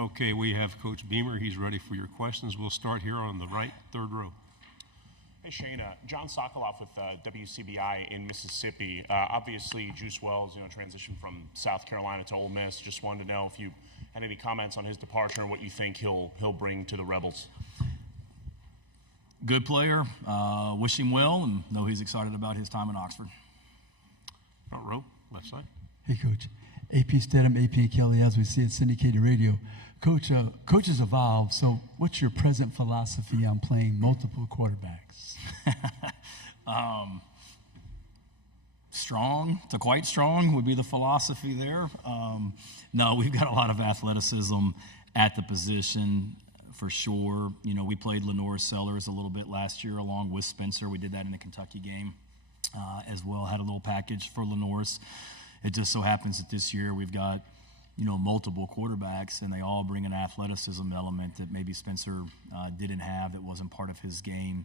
Okay, we have Coach Beamer. He's ready for your questions. We'll start here on the right, third row. Hey, Shane. John Sokoloff with WCBI in Mississippi. Obviously, Juice Wells, transitioned from South Carolina to Ole Miss. Just wanted to know if you had any comments on his departure and what you think he'll bring to the Rebels. Good player. Wish him well, and know he's excited about his time in Oxford. Front row, left side. Hey, Coach. AP Stedham, AP Kelly, as we see at syndicated radio. Coach, coaches evolve, so what's your present philosophy on playing multiple quarterbacks? Strong to quite strong would be the philosophy there. No, we've got a lot of athleticism at the position for sure. We played Lenore Sellers a little bit last year along with Spencer. We did that in the Kentucky game as well. Had a little package for Lenore's. It just so happens that this year we've got, multiple quarterbacks, and they all bring an athleticism element that maybe Spencer didn't have, that wasn't part of his game.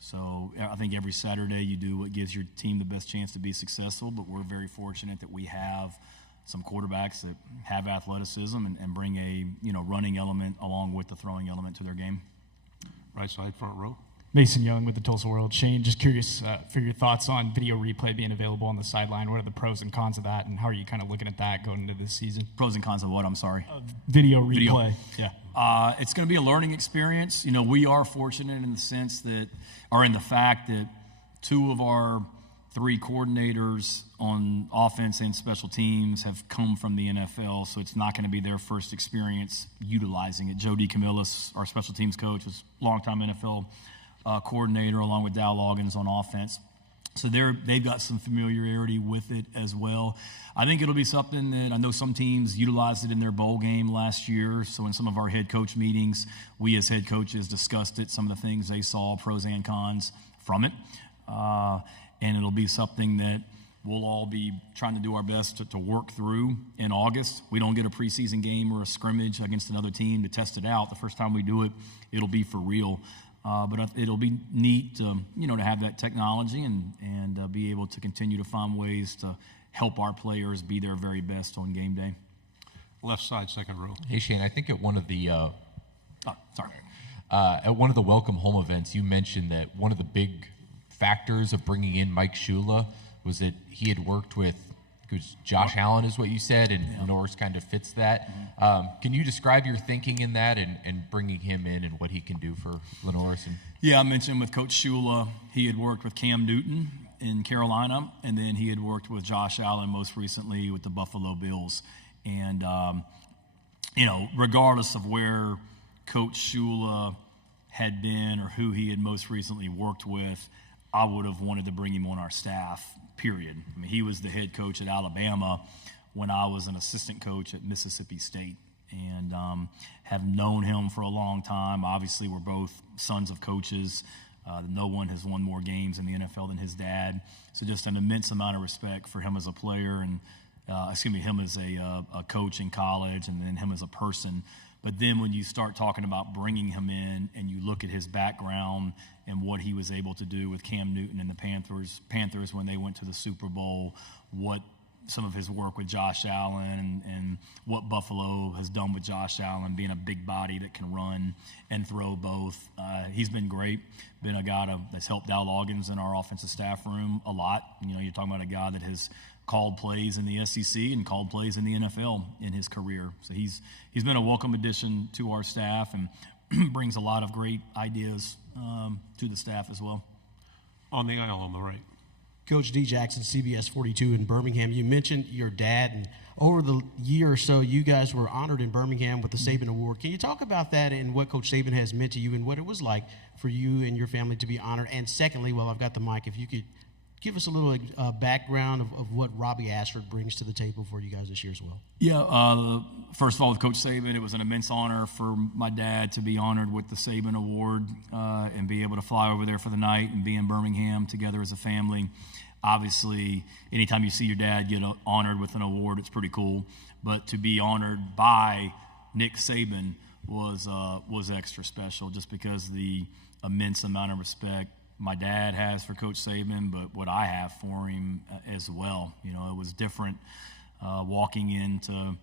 So I think every Saturday you do what gives your team the best chance to be successful, but we're very fortunate that we have some quarterbacks that have athleticism and bring a, running element along with the throwing element to their game. Right side, front row. Mason Young with the Tulsa World. Shane, just curious for your thoughts on video replay being available on the sideline. What are the pros and cons of that, and how are you kind of looking at that going into this season? Pros and cons of what? I'm sorry. Video replay. Yeah. It's going to be a learning experience. We are fortunate in the sense that, or in the fact that, two of our three coordinators on offense and special teams have come from the NFL, so it's not going to be their first experience utilizing it. Joe DeCamillis, our special teams coach, was a longtime NFL coordinator along with Dow Loggins on offense. So they've got some familiarity with it as well. I think it'll be something that I know some teams utilized it in their bowl game last year. So in some of our head coach meetings, we as head coaches discussed it, some of the things they saw, pros and cons from it. And it'll be something that we'll all be trying to do our best to work through in August. We don't get a preseason game or a scrimmage against another team to test it out. The first time we do it, it'll be for real. But it'll be neat to have that technology and be able to continue to find ways to help our players be their very best on game day. Left side, second row. Hey, Shane, I think at one of the at one of the Welcome Home events, you mentioned that one of the big factors of bringing in Mike Shula was that he had worked with Josh Allen, is what you said, and Norris kind of fits that. Can you describe your thinking in that and bringing him in and what he can do for Lenore's? Yeah, I mentioned with Coach Shula, he had worked with Cam Newton in Carolina, and then he had worked with Josh Allen most recently with the Buffalo Bills. And, regardless of where Coach Shula had been or who he had most recently worked with, I would have wanted to bring him on our staff, period. I mean, he was the head coach at Alabama when I was an assistant coach at Mississippi State, and have known him for a long time. Obviously, we're both sons of coaches. No one has won more games in the NFL than his dad. So just an immense amount of respect for him as a player and, him as a coach in college, and then him as a person. But then when you start talking about bringing him in and you look at his background and what he was able to do with Cam Newton and the Panthers when they went to the Super Bowl, what some of his work with Josh Allen and what Buffalo has done with Josh Allen, being a big body that can run and throw both. He's been great, been a guy that's helped Dow Loggins in our offensive staff room a lot. You're talking about a guy that has called plays in the SEC and called plays in the NFL in his career. So he's been a welcome addition to our staff and brings a lot of great ideas to the staff as well. On the aisle on the right. Coach D. Jackson, CBS 42 in Birmingham. You mentioned your dad, and over the year or so, you guys were honored in Birmingham with the Saban Award. Can you talk about that and what Coach Saban has meant to you and what it was like for you and your family to be honored? And secondly, while I've got the mic, if you could give us a little background of what Robbie Ashford brings to the table for you guys this year as well. Yeah, first of all, with Coach Saban, it was an immense honor for my dad to be honored with the Saban Award and be able to fly over there for the night and be in Birmingham together as a family. Obviously, anytime you see your dad get honored with an award, it's pretty cool. But to be honored by Nick Saban was extra special, just because the immense amount of respect my dad has for Coach Saban, but what I have for him as well. It was different walking into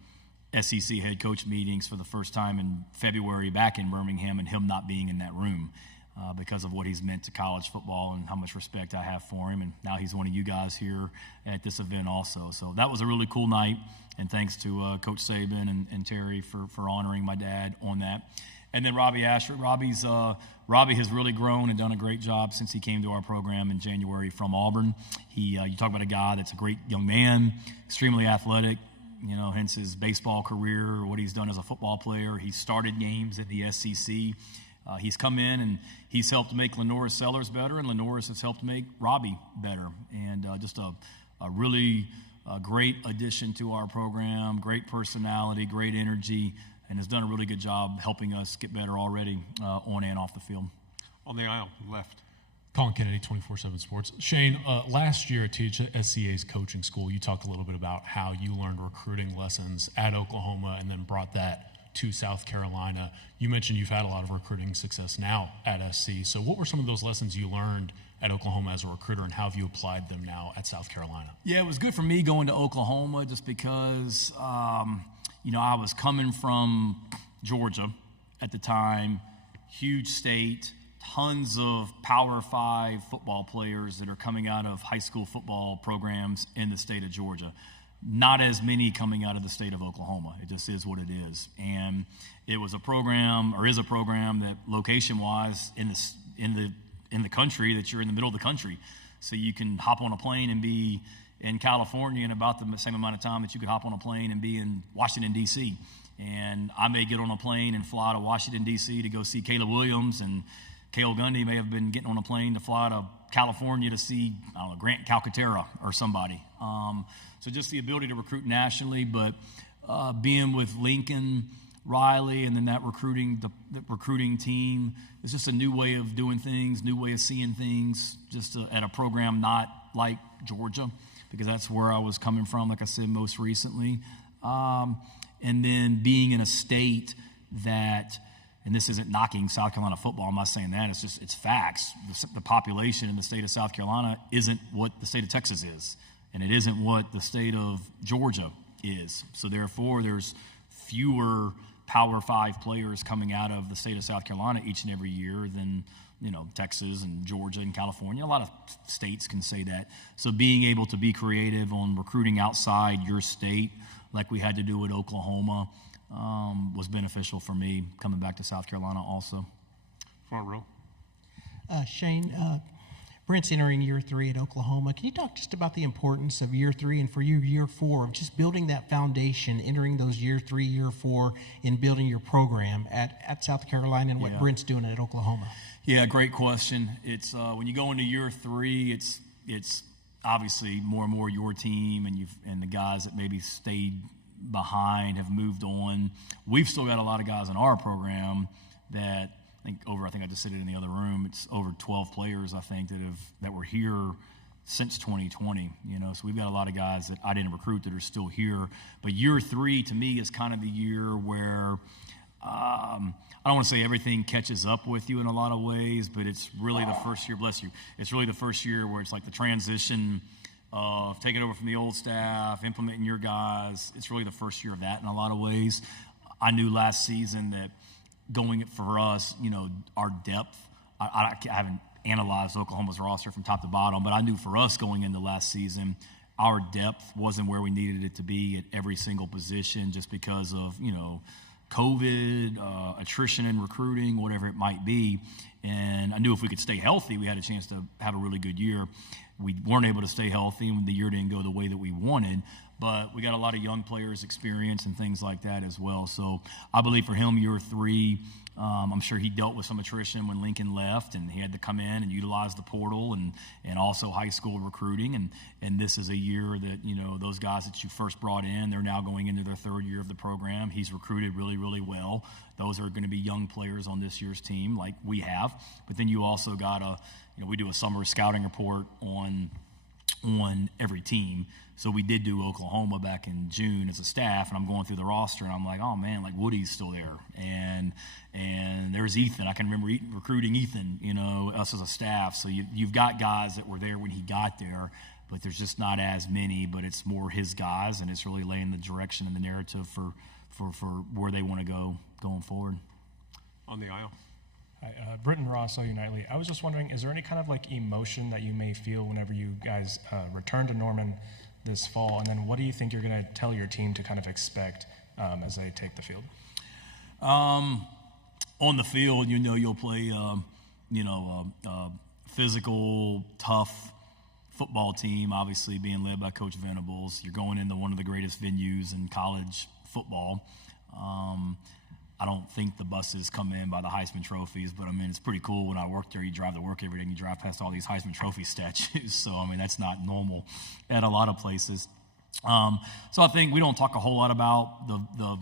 SEC head coach meetings for the first time in February back in Birmingham, and him not being in that room because of what he's meant to college football and how much respect I have for him. And now he's one of you guys here at this event also. So that was a really cool night, and thanks to Coach Saban and Terry for honoring my dad on that. And then Robbie Asher. Robbie has really grown and done a great job since he came to our program in January from Auburn. You talk about a guy that's a great young man, extremely athletic, hence his baseball career, what he's done as a football player. He started games at the SEC. He's come in and he's helped make Lenoris Sellers better, and Lenoris has helped make Robbie better. And just a really great addition to our program, great personality, great energy, and has done a really good job helping us get better already on and off the field. On the aisle, left. Colin Kennedy, 24/7 Sports. Shane, last year at THSCA's coaching school, you talked a little bit about how you learned recruiting lessons at Oklahoma and then brought that to South Carolina. You mentioned you've had a lot of recruiting success now at SC. So what were some of those lessons you learned at Oklahoma as a recruiter, and how have you applied them now at South Carolina? Yeah, it was good for me going to Oklahoma just because, I was coming from Georgia at the time, huge state, tons of Power 5 football players that are coming out of high school football programs in the state of Georgia. Not as many coming out of the state of Oklahoma. It just is what it is. And it was a program, or is a program, that location-wise in the country, that you're in the middle of the country. So you can hop on a plane and be in California in about the same amount of time that you could hop on a plane and be in Washington, D.C. And I may get on a plane and fly to Washington, D.C. to go see Caleb Williams, and Cale Gundy may have been getting on a plane to fly to California to see, Grant Calcaterra or somebody. So just the ability to recruit nationally, but being with Lincoln Riley and then that recruiting team, it's just a new way of doing things, new way of seeing things, just at a program not like Georgia, because that's where I was coming from, like I said, most recently. And then being in a state that, and this isn't knocking South Carolina football, I'm not saying that, it's facts. The population in the state of South Carolina isn't what the state of Texas is, and it isn't what the state of Georgia is. So therefore, there's fewer Power 5 players coming out of the state of South Carolina each and every year than Texas and Georgia and California. A lot of states can say that. So being able to be creative on recruiting outside your state, like we had to do at Oklahoma, was beneficial for me coming back to South Carolina also. Front row. Shane, Brent's entering year 3 at Oklahoma. Can you talk just about the importance of year 3 and for you year 4 of just building that foundation, entering those year 3, year 4, and building your program at South Carolina and what Brent's doing at Oklahoma? Yeah, great question. It's when you go into year 3, it's obviously more and more your team, and the guys that maybe stayed behind have moved on. We've still got a lot of guys in our program that I think I just said it in the other room. It's over 12 players I think that were here since 2020. So we've got a lot of guys that I didn't recruit that are still here. But year 3 to me is kind of the year where I don't want to say everything catches up with you in a lot of ways, but it's really the first year. Bless you. It's really the first year where it's like the transition of taking over from the old staff, implementing your guys. It's really the first year of that in a lot of ways. I knew last season that going for us, our depth, I haven't analyzed Oklahoma's roster from top to bottom, but I knew for us going into last season, our depth wasn't where we needed it to be at every single position just because of, COVID, attrition in recruiting, whatever it might be. And I knew if we could stay healthy, we had a chance to have a really good year. We weren't able to stay healthy, and the year didn't go the way that we wanted. But we got a lot of young players' experience and things like that as well. So I believe for him, year 3, I'm sure he dealt with some attrition when Lincoln left, and he had to come in and utilize the portal and also high school recruiting. And this is a year that, those guys that you first brought in, they're now going into their 3rd year of the program. He's recruited really, really well. Those are going to be young players on this year's team like we have. But then you also got we do a summer scouting report on every team. So we did do Oklahoma back in June as a staff, and I'm going through the roster, and I'm like, oh man, like Woody's still there, and there's Ethan. I can remember recruiting Ethan, us as a staff. So you've got guys that were there when he got there. but there's just not as many. But it's more his guys, and it's really laying the direction and the narrative for where they want to go going forward. On the aisle. Hi, Britton Ross, OU Nightly. I was just wondering, is there any kind of like emotion that you may feel whenever you guys return to Norman this fall? And then what do you think you're going to tell your team to kind of expect as they take the field? On the field, you'll play, physical, tough football team, obviously being led by Coach Venables. You're going into one of the greatest venues in college football. I don't think the buses come in by the Heisman trophies, but I mean, it's pretty cool. When I work there, you drive to work every day and you drive past all these Heisman Trophy statues. So, I mean, that's not normal at a lot of places. So I think we don't talk a whole lot about the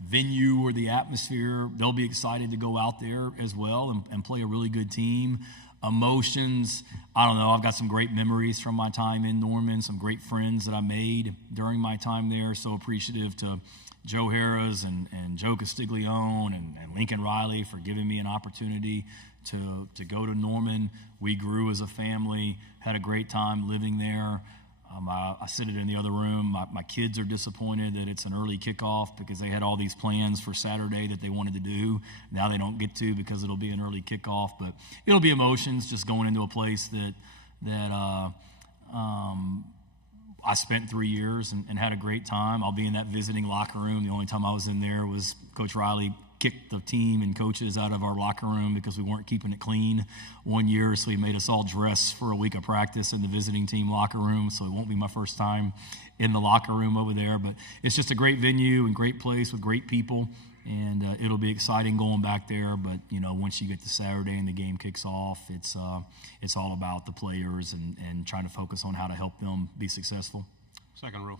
venue or the atmosphere. They'll be excited to go out there as well and play a really good team. Emotions, I don't know. I've got some great memories from my time in Norman, some great friends that I made during my time there. So appreciative to Joe Harris and Joe Castiglione and Lincoln Riley for giving me an opportunity to go to Norman. We grew as a family, had a great time living there. I sit in the other room. My kids are disappointed that it's an early kickoff because they had all these plans for Saturday that they wanted to do. Now they don't get to because it'll be an early kickoff. But it'll be emotions just going into a place that I spent 3 years and had a great time. I'll be in that visiting locker room. The only time I was in there was Coach Riley kicked the team and coaches out of our locker room because we weren't keeping it clean one year, so he made us all dress for a week of practice in the visiting team locker room, so it won't be my first time in the locker room over there. But it's just a great venue and great place with great people, and it'll be exciting going back there. But, once you get to Saturday and the game kicks off, it's all about the players and trying to focus on how to help them be successful. Second row.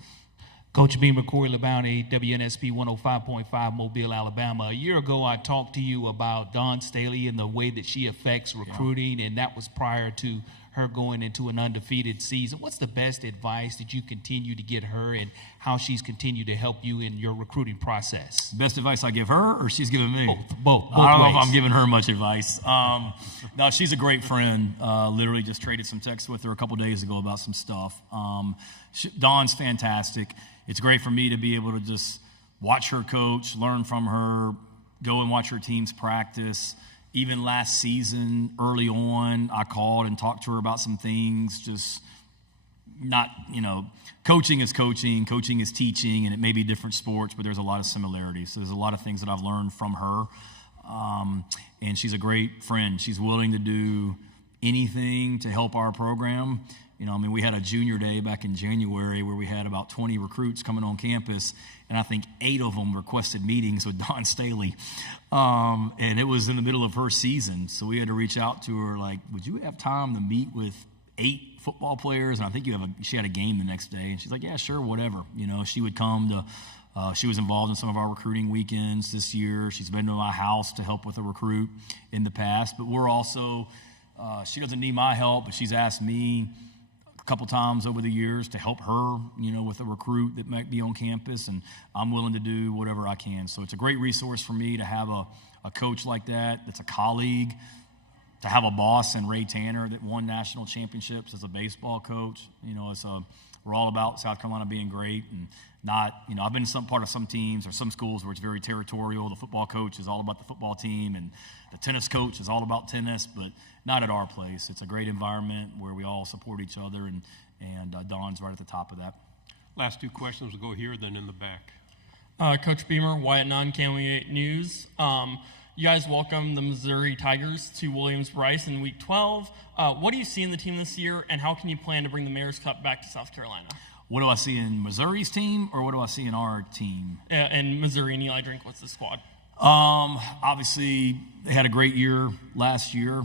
Coach Beamer, Corey LeBounty, WNSP 105.5, Mobile, Alabama. A year ago, I talked to you about Dawn Staley and the way that she affects recruiting, and that was prior to her going into an undefeated season. What's the best advice that you continue to get her and how she's continued to help you in your recruiting process? Best advice I give her or she's giving me? Both I don't know ways. if I'm giving her much advice. No, she's a great friend. Literally just traded some texts with her a couple days ago about some stuff. Dawn's fantastic. It's great for me to be able to just watch her coach, learn from her, go and watch her teams practice. Even last season, early on, I called and talked to her about some things, just not, coaching is coaching, coaching is teaching, and it may be different sports, but there's a lot of similarities. So there's a lot of things that I've learned from her, and she's a great friend. She's willing to do anything to help our program. We had a junior day back in January where we had about 20 recruits coming on campus, and I think 8 of them requested meetings with Dawn Staley. And it was in the middle of her season, so we had to reach out to her, like, would you have time to meet with 8 football players? And I think she had a game the next day, and she's like, yeah, sure, whatever. She would come to, she was involved in some of our recruiting weekends this year. She's been to my house to help with a recruit in the past, but we're also, she doesn't need my help, but she's asked me a couple times over the years to help her, with a recruit that might be on campus, and I'm willing to do whatever I can. So it's a great resource for me to have a coach like that's a colleague, to have a boss in Ray Tanner that won national championships as a baseball coach. We're all about South Carolina being great and not, I've been part of some teams or some schools where it's very territorial. The football coach is all about the football team and the tennis coach is all about tennis, but not at our place. It's a great environment where we all support each other, and Dawn's right at the top of that. Last 2 questions will go here, then in the back. Coach Beamer, Wyatt Nunn, KMOE 8 News. You guys welcomed the Missouri Tigers to Williams-Brice in Week 12. What do you see in the team this year, and how can you plan to bring the Mayor's Cup back to South Carolina? What do I see in Missouri's team, or what do I see in our team? And Missouri and Eli Drinkwitz, the squad. Obviously, they had a great year last year.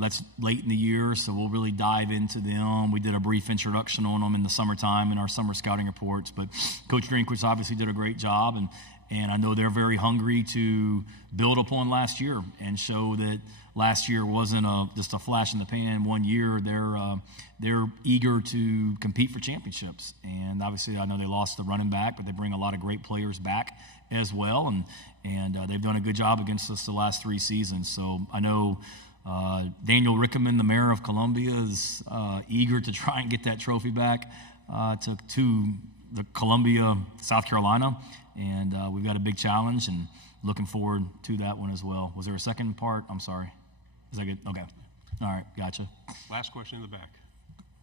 That's late in the year, so we'll really dive into them. We did a brief introduction on them in the summertime in our summer scouting reports, but Coach Drinkwitz obviously did a great job, and I know they're very hungry to build upon last year and show that last year wasn't just a flash in the pan. 1 year, they're eager to compete for championships. And obviously, I know they lost the running back, but they bring a lot of great players back as well. And they've done a good job against us the last 3 seasons. So I know Daniel Rickaman, the mayor of Columbia, is eager to try and get that trophy back to the Columbia, South Carolina. And we've got a big challenge and looking forward to that one as well. Was there a second part? I'm sorry. Is that good? Okay. All right. Gotcha. Last question in the back.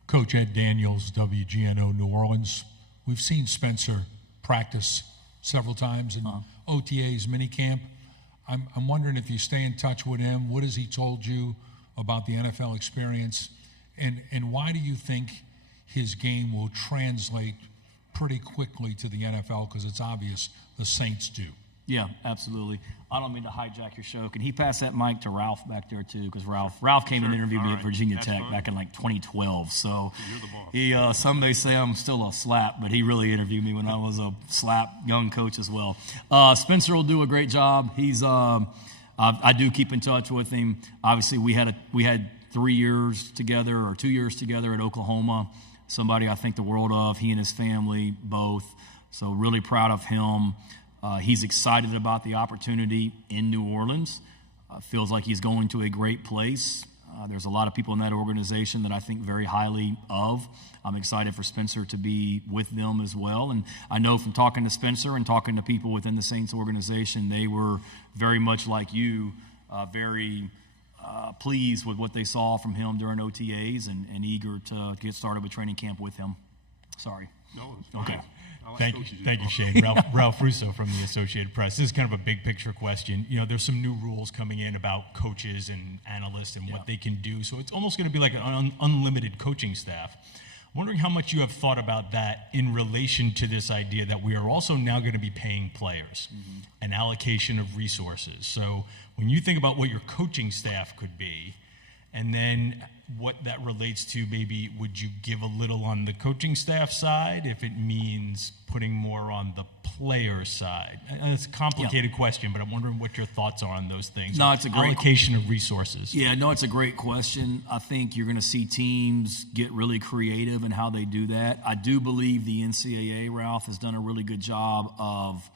Coach Ed Daniels, WGNO New Orleans. We've seen Spencer practice several times in OTA's minicamp. I'm wondering if you stay in touch with him. What has he told you about the NFL experience? And why do you think his game will translate pretty quickly to the NFL? Because it's obvious the Saints do. Yeah, absolutely. I don't mean to hijack your show. Can he pass that mic to Ralph back there too? Because Ralph came and interviewed me at Virginia Tech back in like 2012. So he, some may say I'm still a slap, but he really interviewed me when I was a slap young coach as well. Spencer will do a great job. He's I do keep in touch with him. Obviously, we had 3 years together or 2 years together at Oklahoma. Somebody I think the world of. He and his family both. So really proud of him. He's excited about the opportunity in New Orleans. Feels like he's going to a great place. There's a lot of people in that organization that I think very highly of. I'm excited for Spencer to be with them as well. And I know from talking to Spencer and talking to people within the Saints organization, they were very much like you, very pleased with what they saw from him during OTAs and eager to get started with training camp with him. Sorry. No, it's fine. Okay. Thank you, Shane. Ralph Russo from the Associated Press. This is kind of a big picture question. You know, there's some new rules coming in about coaches and analysts and what they can do. So it's almost going to be like an unlimited coaching staff. I'm wondering how much you have thought about that in relation to this idea that we are also now going to be paying players, an allocation of resources. So when you think about what your coaching staff could be, and then what that relates to, maybe would you give a little on the coaching staff side if it means putting more on the player side? It's a complicated question, but I'm wondering what your thoughts are on those things. No, it's a great allocation of resources. Yeah, no, it's a great question. I think you're going to see teams get really creative in how they do that. I do believe the NCAA, Ralph, has done a really good job of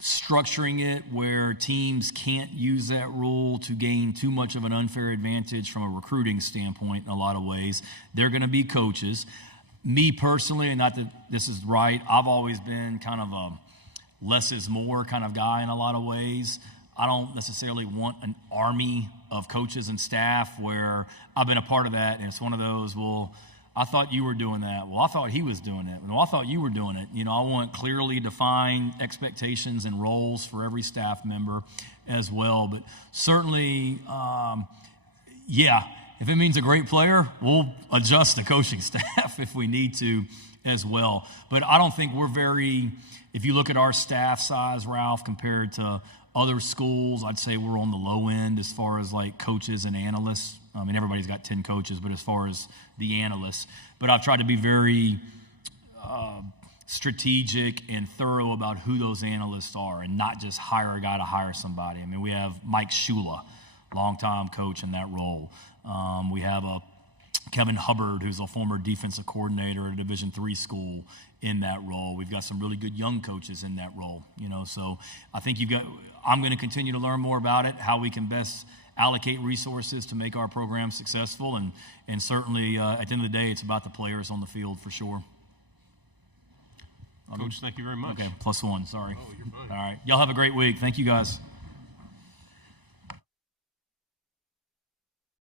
structuring it where teams can't use that rule to gain too much of an unfair advantage from a recruiting standpoint in a lot of ways. They're going to be coaches. Me personally, and not that this is right, I've always been kind of a less is more kind of guy in a lot of ways. I don't necessarily want an army of coaches and staff where I've been a part of that, and it's one of those, well, I thought you were doing that. Well, I thought he was doing it. Well, I thought you were doing it. You know, I want clearly defined expectations and roles for every staff member as well. But certainly, if it means a great player, we'll adjust the coaching staff if we need to as well. But I don't think we're if you look at our staff size, Ralph, compared to other schools, I'd say we're on the low end as far as like coaches and analysts. I mean, everybody's got 10 coaches, but as far as the analysts. But I've tried to be very strategic and thorough about who those analysts are and not just hire a guy to hire somebody. I mean, we have Mike Shula, longtime coach in that role. We have Kevin Hubbard, who's a former defensive coordinator at a Division III school in that role. We've got some really good young coaches in that role, you know. So I think I'm going to continue to learn more about it, how we can best allocate resources to make our program successful. And certainly, at the end of the day, it's about the players on the field for sure. Coach, thank you very much. Okay, +1, sorry. Oh, you're fine. All right. Y'all have a great week. Thank you, guys.